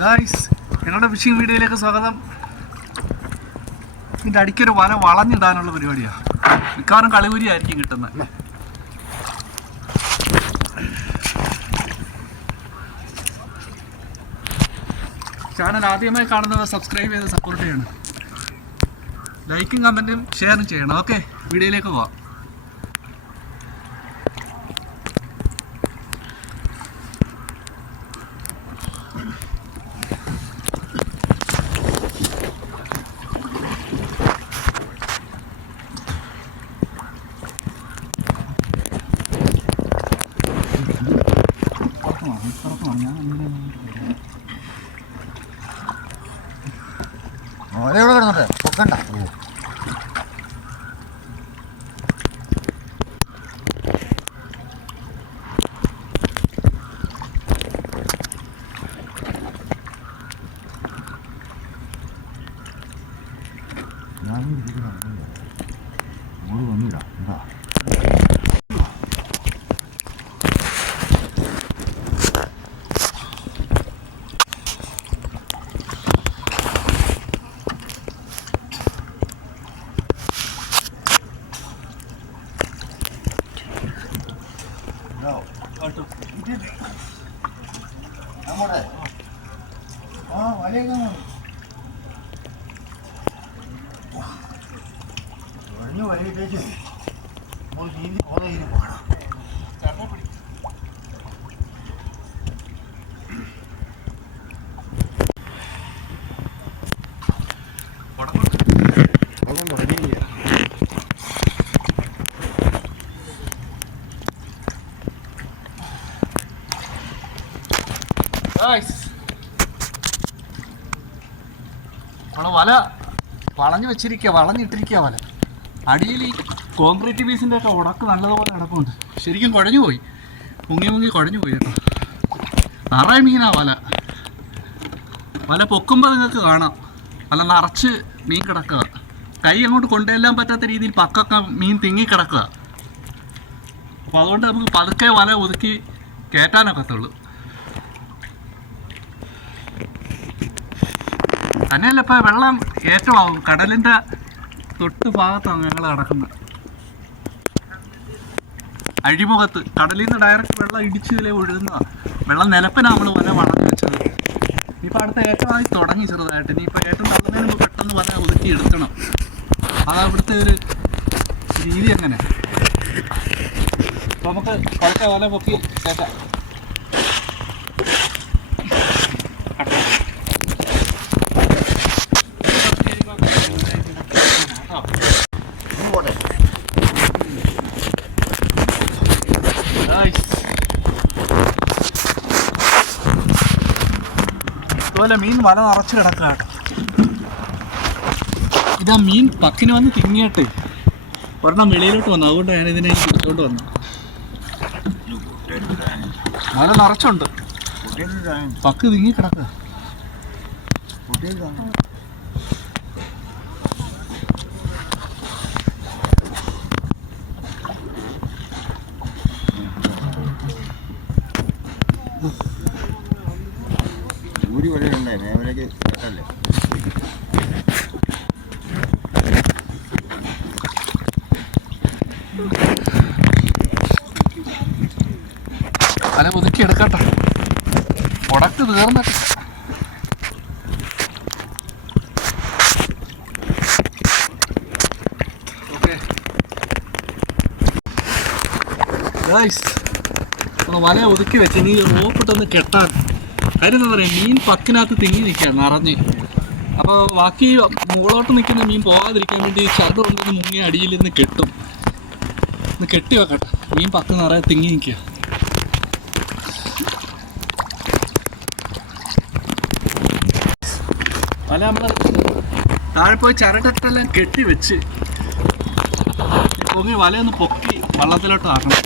Guys ഞങ്ങളുടെ phishing വീഡിയോയിലേക്ക് സ്വാഗതം. ഇതിന്റെ അടിക്കൊരു വല വളഞ്ഞിടാനുള്ള പരിപാടിയാണ് മിക്കവാറും കളിപുരി ആയിരിക്കും കിട്ടുന്നത് ചാനൽ ആദ്യമായി കാണുന്നവർ സബ്സ്ക്രൈബ് ചെയ്ത് സപ്പോർട്ട് ചെയ്യണം. ലൈക്കും കമന്റും ഷെയറും ചെയ്യണം. ഓക്കെ വീഡിയോയിലേക്ക് പോവാം. വന്നില്ല എന്താ അങ്ങോട്ടെ ആ വലയൊക്കെ നമ്മളെ വല വളഞ്ഞു വെച്ചിരിക്കുക വളഞ്ഞിട്ടിരിക്കുക വല. അടിയിൽ ഈ കോൺക്രീറ്റ് പീസിന്റെ ഒക്കെ ഉടക്ക് നല്ലതുപോലെ കിടപ്പുണ്ട്. ശരിക്കും കുഴഞ്ഞു പോയി. മുങ്ങി മുങ്ങി കുഴഞ്ഞു പോയി കേട്ടോ. നിറയെ മീനാ വല. വല പൊക്കുമ്പോൾ നിങ്ങൾക്ക് കാണാം. അല്ല നിറച്ച് മീൻ കിടക്കുക. കൈ അങ്ങോട്ട് കൊണ്ടുവല്ലാൻ പറ്റാത്ത രീതിയിൽ പക്കൊക്കെ മീൻ തിങ്ങി കിടക്കുക. അപ്പോൾ അതുകൊണ്ട് നമുക്ക് പതുക്കെ വല ഒതുക്കി കയറ്റാനൊക്കത്തുള്ളൂ തന്നെയല്ല ഇപ്പം വെള്ളം ഏറ്റവും കടലിന്റെ തൊട്ട് ഭാഗത്താണ് ഞങ്ങൾ നടക്കുന്നത്. അഴിമുഖത്ത് കടലിൽ നിന്ന് ഡയറക്റ്റ് വെള്ളം ഇടിച്ചതിലെ ഒഴുകുന്ന വെള്ളം നിലപ്പിനാ നമ്മൾ വന വളർന്നു വെച്ചത് ഇനിയിപ്പോൾ അടുത്ത ഏറ്റമായി തുടങ്ങി ചെറുതായിട്ട്. ഇനിയിപ്പോൾ ഏറ്റവും തള്ളുന്നതിന് മുമ്പ് പെട്ടെന്ന് വല ഒതുക്കി എടുക്കണം. അതാ ഇവിടുത്തെ ഒരു രീതി അങ്ങനെ. നമുക്ക് കുറച്ച് വല പൊക്കി ചേക്കാം ഇതുപോലെ മീൻ വല നിറച്ച് കിടക്കുക കേട്ടോ. ഇതാ മീൻ പക്കിന് വന്ന് തിങ്ങിയിട്ട് ഒരെണ്ണം വെളിയിലോട്ട് വന്നു. അതുകൊണ്ട് ഞാൻ ഇതിനെ പിടിച്ചോണ്ട് വന്നു. വല നിറച്ചുണ്ട്. പക്ക് തിങ്ങി കിടക്കുക. കുട്ടികളുടെ ഊരി വരെയുണ്ടേ മേവലേക്ക് കേട്ടല്ലേ അല്ല ഒതുക്കി എടുക്കട്ടെ. ഉടക്ക് തീർന്നിട്ട് നമ്മൾ വല ഒതുക്കി വെച്ച് നീ റോപ്പിട്ടൊന്ന് കെട്ടാൻ. കാര്യം എന്താ പറയുക മീൻ പക്കിനകത്ത് തിങ്ങി നിൽക്കുക നിറഞ്ഞ്. അപ്പോൾ ബാക്കി മുകളോട്ട് നിൽക്കുന്ന മീൻ പോകാതിരിക്കാൻ വേണ്ടി ചത കൊണ്ടൊന്ന് മുങ്ങി അടിയിലിരുന്ന് കെട്ടും. ഒന്ന് കെട്ടി വെക്കട്ടെ. മീൻ പക്ക് നിറയെ തിങ്ങി നിൽക്കുക. അല്ല നമ്മൾ താഴെ പോയി ചരടെല്ലാം കെട്ടി വെച്ച് പൊങ്ങി വലയൊന്ന് പൊക്കി വള്ളത്തിലോട്ട് ആക്കണം.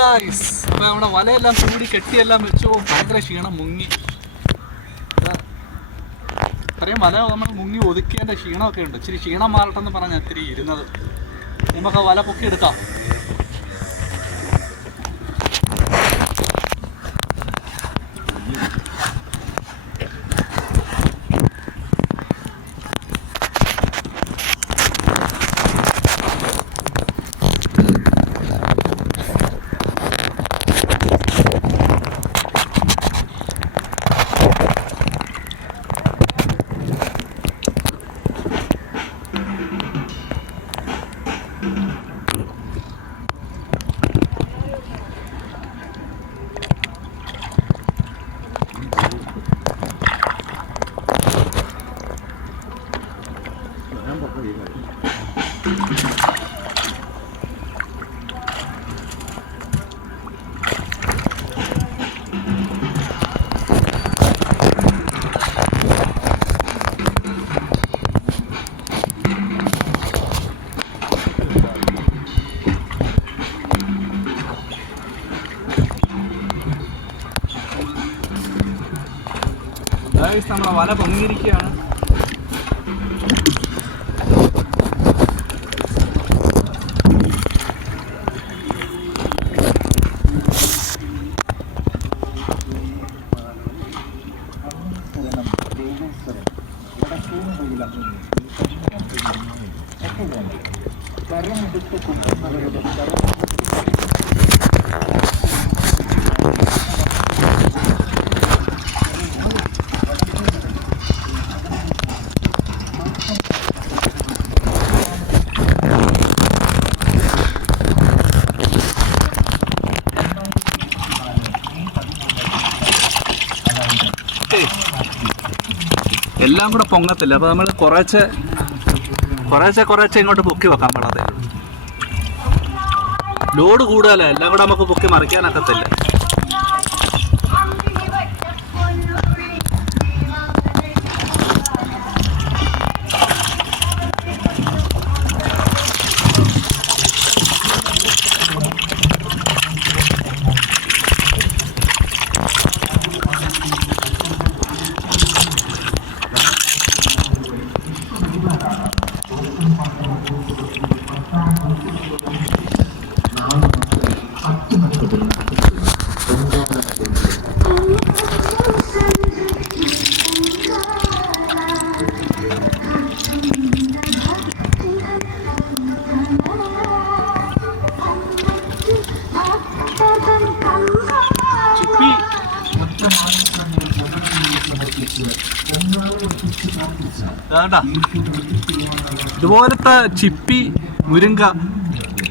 ഗായ്സ് അപ്പോൾ നമ്മുടെ വലയെല്ലാം കൂടി കെട്ടിയെല്ലാം വെച്ചു. ഭയങ്കര ക്ഷീണം മുങ്ങി. അത്രയും വല നമ്മൾ മുങ്ങി ഒതുക്കിയതിന്റെ ക്ഷീണമൊക്കെ ഉണ്ട്. ഇച്ചിരി ക്ഷീണം മാറട്ടെന്ന് പറഞ്ഞാൽ ഇത്തിരി ഇരുന്നത്. നമുക്ക് വല പൊക്കി എടുക്കാം ഗൈസ് നമ്മുടെ വല പൊങ്ങിയിരിക്കുകയാണ് എല്ലാം കൂടെ പൊങ്ങത്തില്ല. അപ്പോൾ നമ്മൾ കുറേശ്ശെ കുറേശ്ശെ കുറേശ്ശെ ഇങ്ങോട്ട് പൊക്കി വെക്കാൻ പാടാതെ ലോഡ് കൂടുതലല്ല എല്ലാം കൂടെ നമുക്ക് പൊക്കി മറിക്കാനൊക്കത്തില്ല. ഇതുപോലത്തെ ചിപ്പി മുരിങ്ക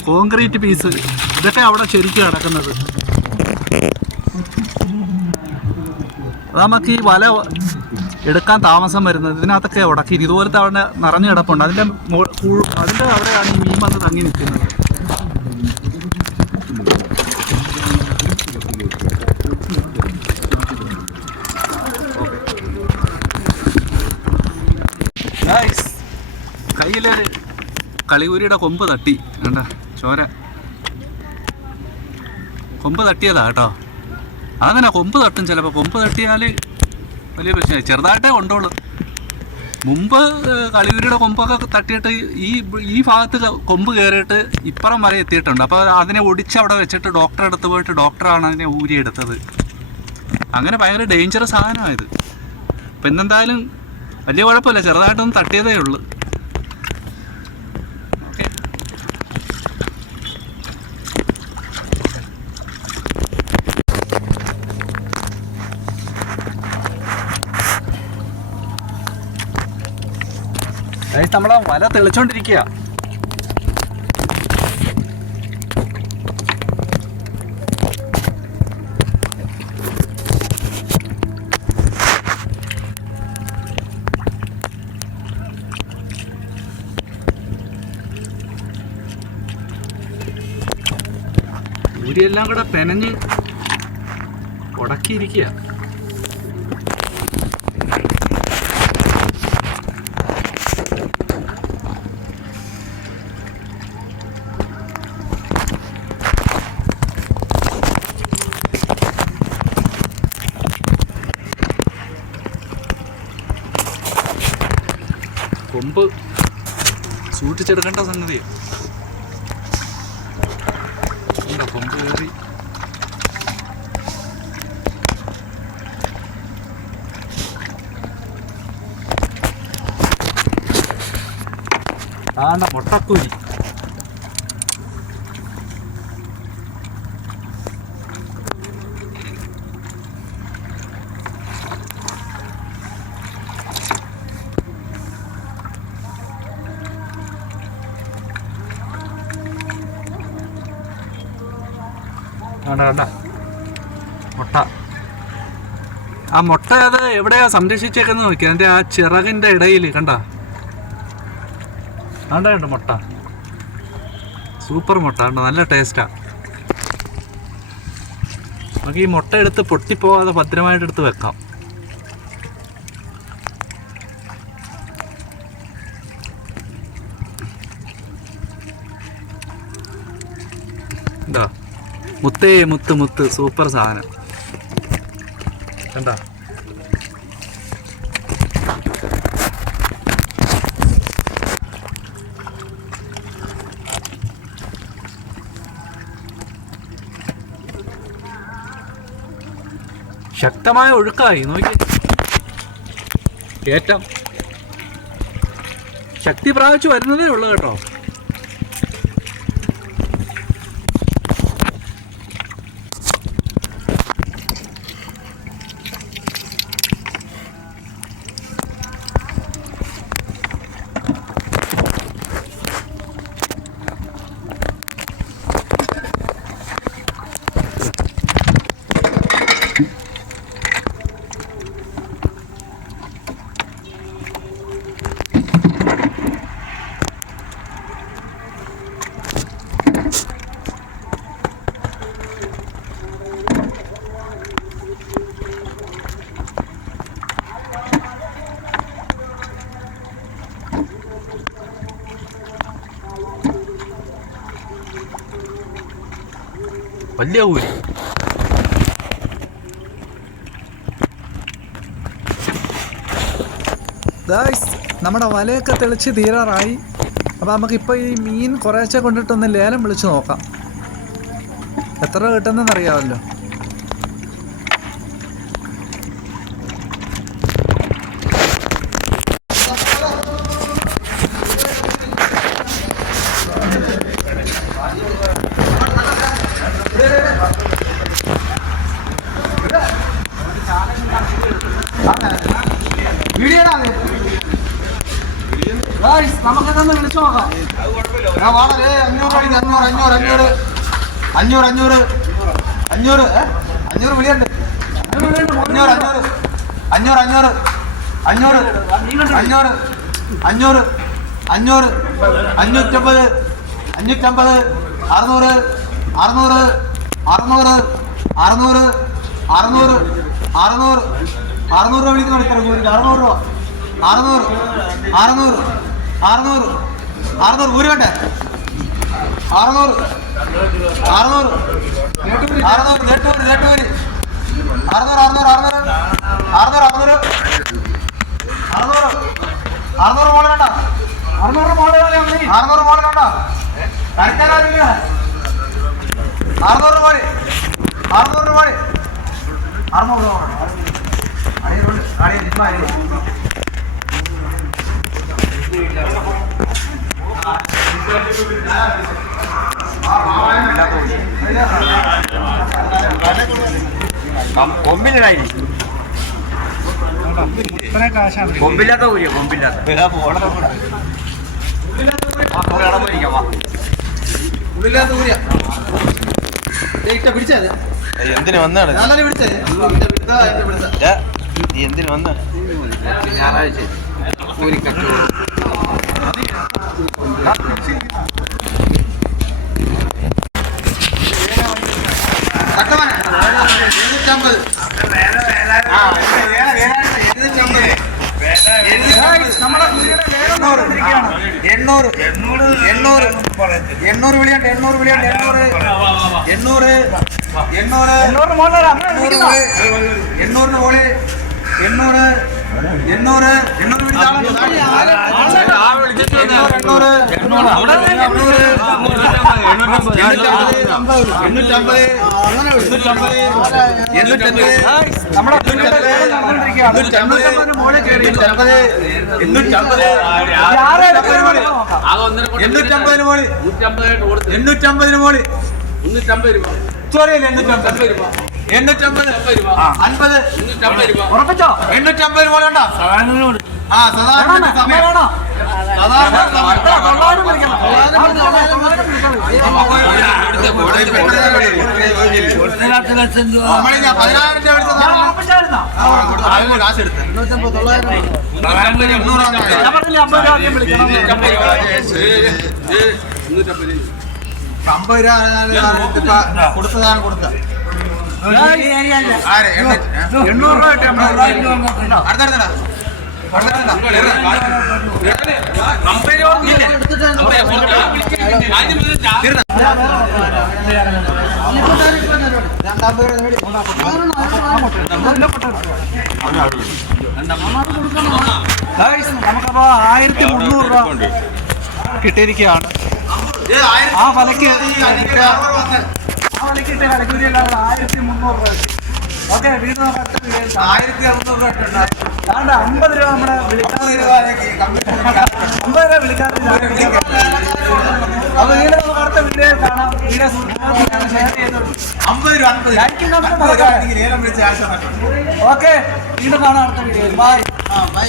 കോൺക്രീറ്റ് പീസ് ഇതൊക്കെ അവിടെ ശരിക്കും കിടക്കുന്നത് നമുക്ക് ഈ വല എടുക്കാൻ താമസം വരുന്നത്. ഇതിനകത്തൊക്കെ ഉടക്കി. ഇതുപോലത്തെ അവിടെ നിറഞ്ഞു കിടപ്പുണ്ട്. അതിന്റെ അതിന്റെ അവിടെയാണ് ഈ മീൻ വന്ന് തങ്ങി നിൽക്കുന്നത്. കളികൂരിയുടെ കൊമ്പ് തട്ടി. വേണ്ട ചോര. കൊമ്പ് തട്ടിയതാ കേട്ടോ. അതങ്ങനെ കൊമ്പ് തട്ടും ചിലപ്പോൾ കൊമ്പ് തട്ടിയാൽ വലിയ പ്രശ്നമായി. ചെറുതായിട്ടേ കൊണ്ടോളൂ മുമ്പ് കളിയൂരിയുടെ കൊമ്പൊക്കെ തട്ടിയിട്ട് ഈ ഈ ഭാഗത്ത് കൊമ്പ് കയറിയിട്ട് ഇപ്പുറം വരെ എത്തിയിട്ടുണ്ട്. അപ്പോൾ അതിനെ ഒടിച്ച് അവിടെ വെച്ചിട്ട് ഡോക്ടറെ അടുത്ത് പോയിട്ട് ഡോക്ടറാണ് അതിനെ ഊരിയെടുത്തത്. അങ്ങനെ ഭയങ്കര ഡേഞ്ചറസ് സാധനമായത് ഇപ്പം ഇന്നെന്തായാലും വലിയ കുഴപ്പമില്ല. ചെറുതായിട്ടൊന്നും തട്ടിയതേ ഉള്ളൂ ഓക്കെ നമ്മളെ വല തെളിച്ചോണ്ടിരിക്കുക ഊരിയെല്ലാം കൂടെ പെനഞ്ഞ് ഉടക്കിയിരിക്കുക കൊമ്പ് സൂക്ഷിച്ചെടുക്കേണ്ട ഉണ്ടോ കൊമ്പ് കയറി? ആണ്ട മുട്ടക്കുരി കണ്ട മുട്ട. ആ മുട്ട അത് എവിടെയാ സംരക്ഷിച്ചേക്കെന്ന് നോക്കി. അതിന്റെ ആ ചിറകിന്റെ ഇടയിൽ കണ്ട? കണ്ട കണ്ട മുട്ട. സൂപ്പർ മുട്ട കണ്ട നല്ല ടേസ്റ്റാ. നമുക്ക് ഈ മുട്ട എടുത്ത് പൊട്ടിപ്പോവാതെ ഭദ്രമായിട്ട് എടുത്ത് വെക്കാം എന്താ മുത്തേ മുത്ത് മുത്ത് സൂപ്പർ സാധനം. കണ്ട? ശക്തമായ ഒഴുക്കായി നോക്കി ഏറ്റം ശക്തി പ്രാപിച്ചു വരുന്നതേ ഉള്ളൂ കേട്ടോ. ഊര്. നമ്മുടെ വലയൊക്കെ തെളിച്ച് തീരാറായി. അപ്പോൾ നമുക്കിപ്പോൾ ഈ മീൻ കുറേശ്ശെ കൊണ്ടിട്ടൊന്ന് ലേലം വിളിച്ച് നോക്കാം. എത്ര കിട്ടുന്നതെന്ന് അറിയാമല്ലോ അഞ്ഞൂറ് അഞ്ഞൂറ്. അഞ്ഞൂറ്? അഞ്ഞൂറ് വിളിയുണ്ട് അഞ്ഞൂറ് അഞ്ഞൂറ്. അഞ്ഞൂറ് അഞ്ഞൂറ്. അഞ്ഞൂറ് അഞ്ഞൂറ്. അഞ്ഞൂറ് അഞ്ഞൂറ്. അഞ്ഞൂറ്റമ്പത് അഞ്ഞൂറ്റമ്പത് അറുന്നൂറ് അറുന്നൂറ് അറുന്നൂറ് അറുന്നൂറ് അറുന്നൂറ് അറുന്നൂറ്. അറുന്നൂറ് രൂപ വിളിക്കുന്ന മണിക്കൂർ അറുന്നൂറ് രൂപ. അറുന്നൂറ് അറുന്നൂറ് അറുന്നൂറ്. അറുന്നൂറ്. ഊര് വേണ്ടേ അറുന്നൂറ്. അറുന്നൂറ് അറുന്നൂറ് നെട്ടൂര് നെട്ടൂര് അറുന്നൂറ് അറുന്നൂറ് അറുന്നൂറ് അറുന്നൂറ് അറുന്നൂറ് അറുന്നൂറ് അറുന്നൂറ് മോൾ വേണ്ട അറുന്നൂറ് മോൾ അറുന്നൂറ് മോൾ വേണ്ട കരക്കാനില്ല അറുന്നൂറ് അടിയുണ്ട് അടിയ കൊമ്പിലിടായി കൊമ്പില്ലാത്ത ഊരിയ? കൊമ്പില്ലാത്ത. എന്തിനു വന്നാണ്? നീ എന്തിനു വന്ന? ഞായറാഴ്ച. അമ്പത് എണ്ണൂറ്. എണ്ണൂറ്. എണ്ണൂറ്. വിളിയുണ്ട് എണ്ണൂറ് വിളിയുണ്ട് എണ്ണൂറ്. എണ്ണൂറ്. എണ്ണൂറ്. എണ്ണൂറിന് മുകളിൽ എണ്ണൂറിന് മുകളിൽ എണ്ണൂറ്. എണ്ണൂറ് എണ്ണൂറ്റമ്പതിന് മോളി. എണ്ണൂറ്റമ്പതിന് മോളി. സോറി എണ്ണൂറ്റമ്പത്. എണ്ണൂറ്റമ്പത്. അൻപത്. ഉറപ്പിച്ചോ? എണ്ണൂറ്റമ്പതിന് മോളി ഉണ്ടോ ആ സാധാരണ? സമയം. പതിനായിരം രൂപ അമ്പത് രൂപ രൂപ. കൊടുത്തതാണ് കൊടുത്ത ആര് എണ്ണൂറ്റി എണ്ണൂറ് നമുക്കപ്പോ ആയിരത്തി മുന്നൂറ് രൂപ കിട്ടിയിരിക്കുകയാണ്. ആ വലയ്ക്ക് വലയ്ക്ക് ഇട്ട കളിക്കൂലി ആയിരത്തി മുന്നൂറ് രൂപ ഓക്കെ വീട് നമുക്ക്. ആയിരത്തി അറുന്നൂറ് രൂപ ഉണ്ട് ദാണ്ട അമ്പത് രൂപ നമ്മുടെ വിളിക്കാതെ അമ്പത് രൂപ വിളിക്കാതെ അപ്പൊ വീട് നമുക്ക് അടുത്ത വീഡിയോയിൽ കാണാം. വീഡിയോ ഷെയർ ചെയ്തോളൂ. അമ്പത് രൂപ ഓക്കെ വീണ്ടും കാണാം അടുത്ത വീഡിയോയിൽ ബൈ ബൈ